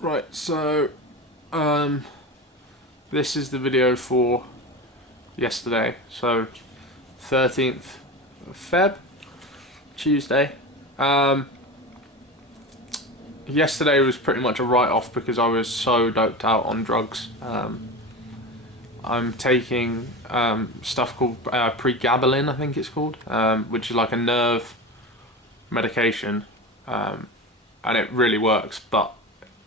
Right, so this is the video for yesterday. So 13th of Feb, Tuesday. Um, Yesterday was pretty much a write-off because I was so doped out on drugs. I'm taking stuff called pregabalin, I think it's called, which is like a nerve medication, and it really works, but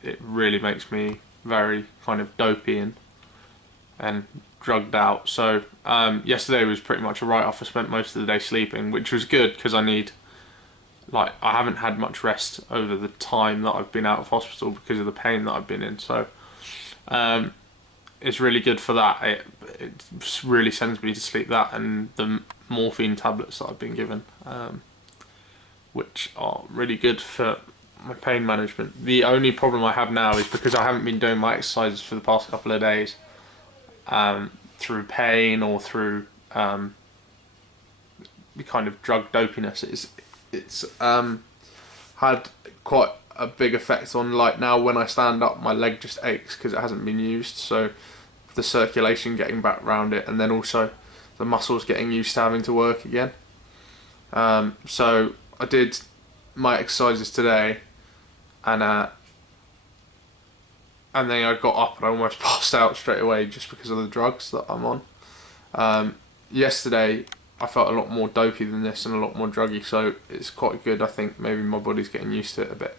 it really makes me very kind of dopey and drugged out. So yesterday was pretty much a write-off. I spent most of the day sleeping, which was good because I haven't had much rest over the time that I've been out of hospital because of the pain that I've been in. So it's really good for that. It really sends me to sleep, that and the morphine tablets that I've been given, which are really good for my pain management. The only problem I have now is because I haven't been doing my exercises for the past couple of days, through pain or through the kind of drug dopiness. It's had quite a big effect on, like, now when I stand up my leg just aches because it hasn't been used, so the circulation getting back around it, and then also the muscles getting used to having to work again. So I did my exercises today, and then I got up and I almost passed out straight away just because of the drugs that I'm on. Yesterday I felt a lot more dopey than this and a lot more druggy, so it's quite good. I think maybe my body's getting used to it a bit,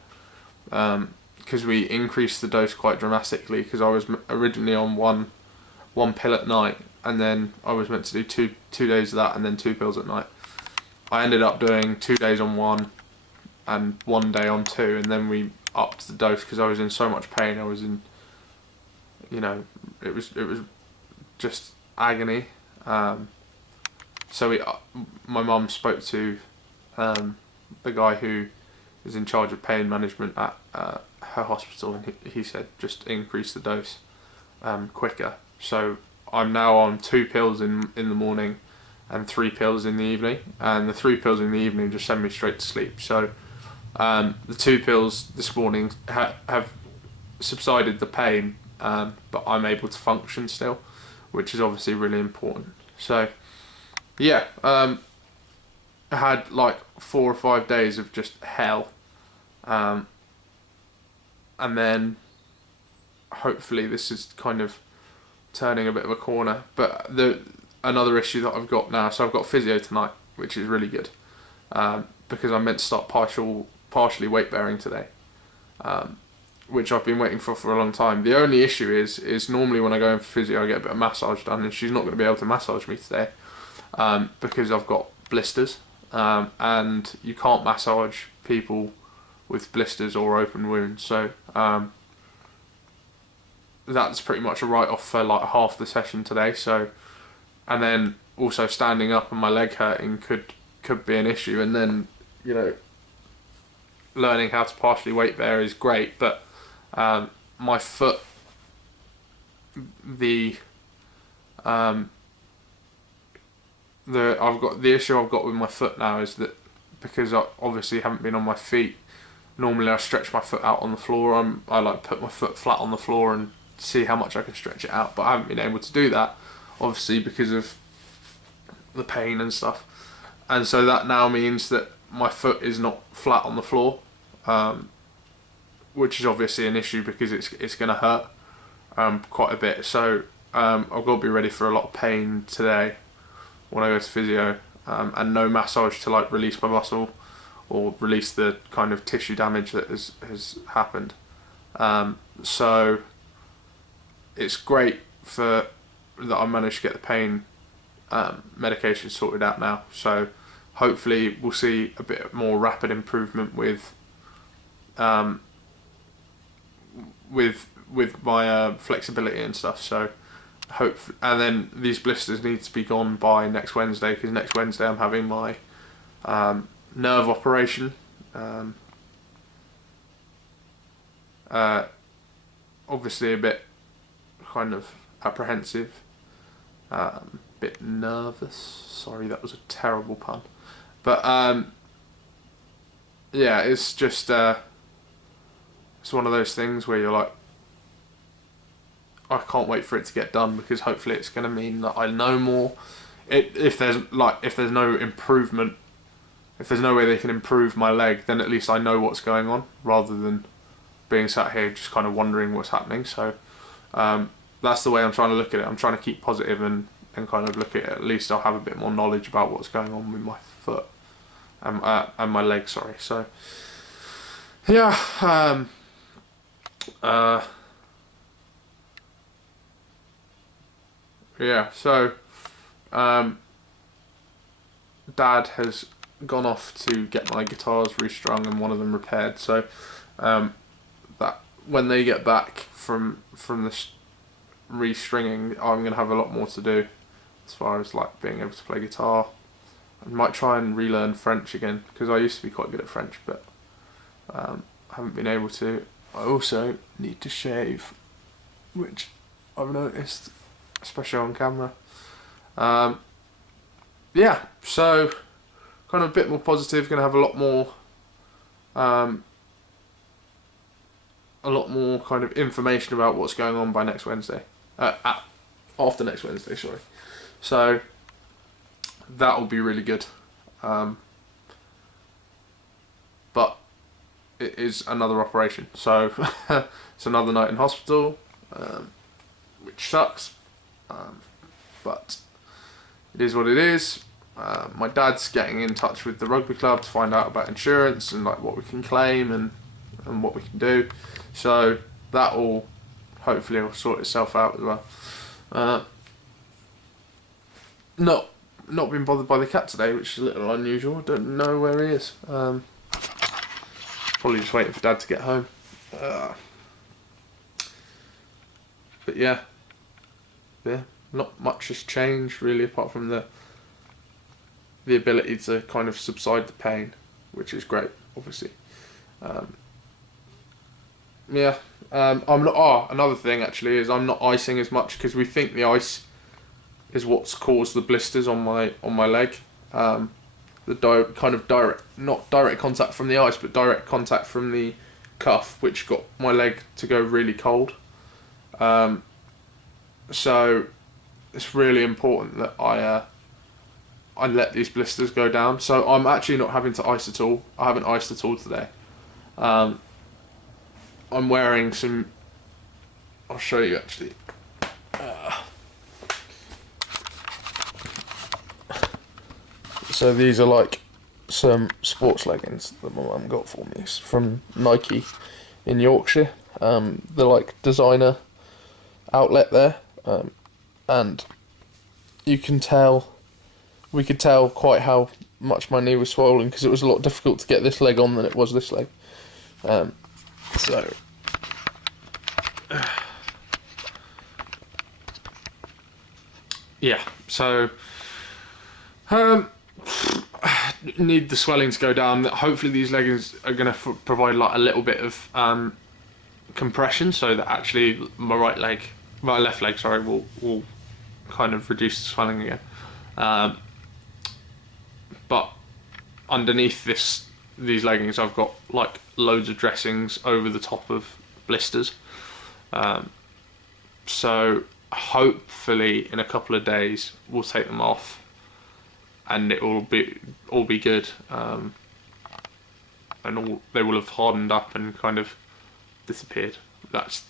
because we increased the dose quite dramatically, because I was originally on one pill at night, and then I was meant to do two days of that and then 2 pills at night. I ended up doing 2 days on one and 1 day on two, and then we upped the dose because I was in so much pain. I was in, it was just agony. So my mum spoke to the guy who is in charge of pain management at her hospital, and he said just increase the dose quicker. So I'm now on 2 pills in the morning and 3 pills in the evening, and the 3 pills in the evening just send me straight to sleep. So the 2 pills this morning have subsided the pain, but I'm able to function still, which is obviously really important. So yeah, I had like 4 or 5 days of just hell, and then hopefully this is kind of turning a bit of a corner. But another issue that I've got now, so I've got physio tonight, which is really good, because I'm meant to start partially weight bearing today, which I've been waiting for a long time. The only issue is normally when I go in for physio I get a bit of massage done, and she's not going to be able to massage me today, because I've got blisters, and you can't massage people with blisters or open wounds. So that's pretty much a write-off for like half the session today. So, and then also standing up and my leg hurting could be an issue, and then learning how to partially weight bear is great, but my foot, the issue I've got with my foot now is that because I obviously haven't been on my feet, normally I stretch my foot out on the floor. I like put my foot flat on the floor and see how much I can stretch it out, but I haven't been able to do that, obviously because of the pain and stuff. And so that now means that my foot is not flat on the floor, which is obviously an issue because it's going to hurt quite a bit. So I've got to be ready for a lot of pain today when I go to physio, and no massage to like release my muscle or release the kind of tissue damage that has happened. So it's great that I managed to get the pain medication sorted out now. So hopefully we'll see a bit more rapid improvement with my flexibility and stuff. So and then these blisters need to be gone by next Wednesday, because next Wednesday I'm having my nerve operation. Obviously a bit kind of apprehensive, bit nervous. Sorry, that was a terrible pun. But yeah, it's it's one of those things where you're like, I can't wait for it to get done, because hopefully it's going to mean that I know more. If there's no improvement, if there's no way they can improve my leg, then at least I know what's going on, rather than being sat here just kind of wondering what's happening. So that's the way I'm trying to look at it. I'm trying to keep positive and kind of look at it. At least I'll have a bit more knowledge about what's going on with my foot and my leg. Sorry. So yeah. Yeah. So Dad has gone off to get my guitars restrung and one of them repaired. So that when they get back from this restringing, I'm gonna have a lot more to do as far as like being able to play guitar. I might try and relearn French again, because I used to be quite good at French, but haven't been able to. I also need to shave, which I've noticed, especially on camera. Yeah, so kind of a bit more positive. Going to have a lot more kind of information about what's going on by next Wednesday. After next Wednesday, sorry. So that will be really good. But it is another operation, so it's another night in hospital, which sucks. But it is what it is. My dad's getting in touch with the rugby club to find out about insurance and like what we can claim and what we can do. So that will hopefully will sort itself out as well. Not been bothered by the cat today, which is a little unusual. I don't know where he is. Probably just waiting for Dad to get home. But yeah, not much has changed really, apart from the ability to kind of subside the pain, which is great, obviously. I'm not. Another thing actually is I'm not icing as much, because we think the ice is what's caused the blisters on my leg. Not direct contact from the ice, but direct contact from the cuff, which got my leg to go really cold. So it's really important that I let these blisters go down. So I'm actually not having to ice at all. I haven't iced at all today. I'm wearing some. I'll show you actually. So these are like some sports leggings that my mum got for me. It's from Nike in Yorkshire. They're like designer outlet there, and you can tell. We could tell quite how much my knee was swollen, because it was a lot difficult to get this leg on than it was this leg. Yeah, so need the swelling to go down. Hopefully these leggings are going to provide like a little bit of compression, so that actually my left leg, sorry, will kind of reduce the swelling again. But underneath these leggings, I've got like loads of dressings over the top of blisters. So hopefully in a couple of days we'll take them off, and it will all be good. And they will have hardened up and kind of disappeared. That's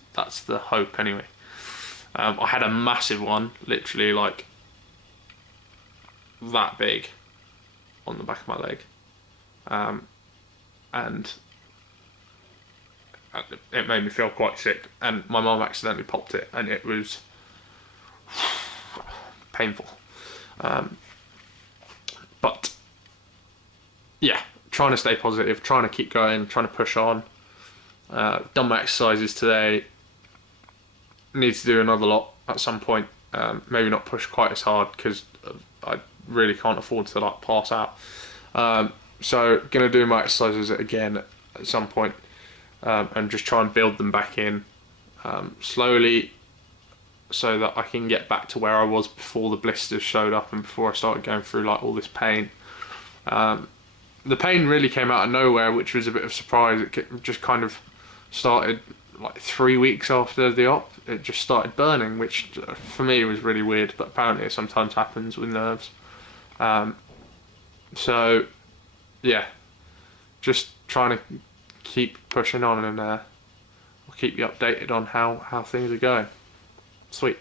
the hope anyway. I had a massive one, literally like that big, on the back of my leg, and it made me feel quite sick, and my mum accidentally popped it, and it was painful. But yeah, trying to stay positive, trying to keep going, trying to push on. Done my exercises today. Need to do another lot at some point. Maybe not push quite as hard, because I really can't afford to like pass out. So gonna do my exercises again at some point, and just try and build them back in slowly, so that I can get back to where I was before the blisters showed up and before I started going through like all this pain. The pain really came out of nowhere, which was a bit of a surprise. It just kind of started like 3 weeks after the op. It just started burning, which for me was really weird, but apparently it sometimes happens with nerves. So yeah, just trying to keep pushing on, and we'll keep you updated on how things are going. Sweet.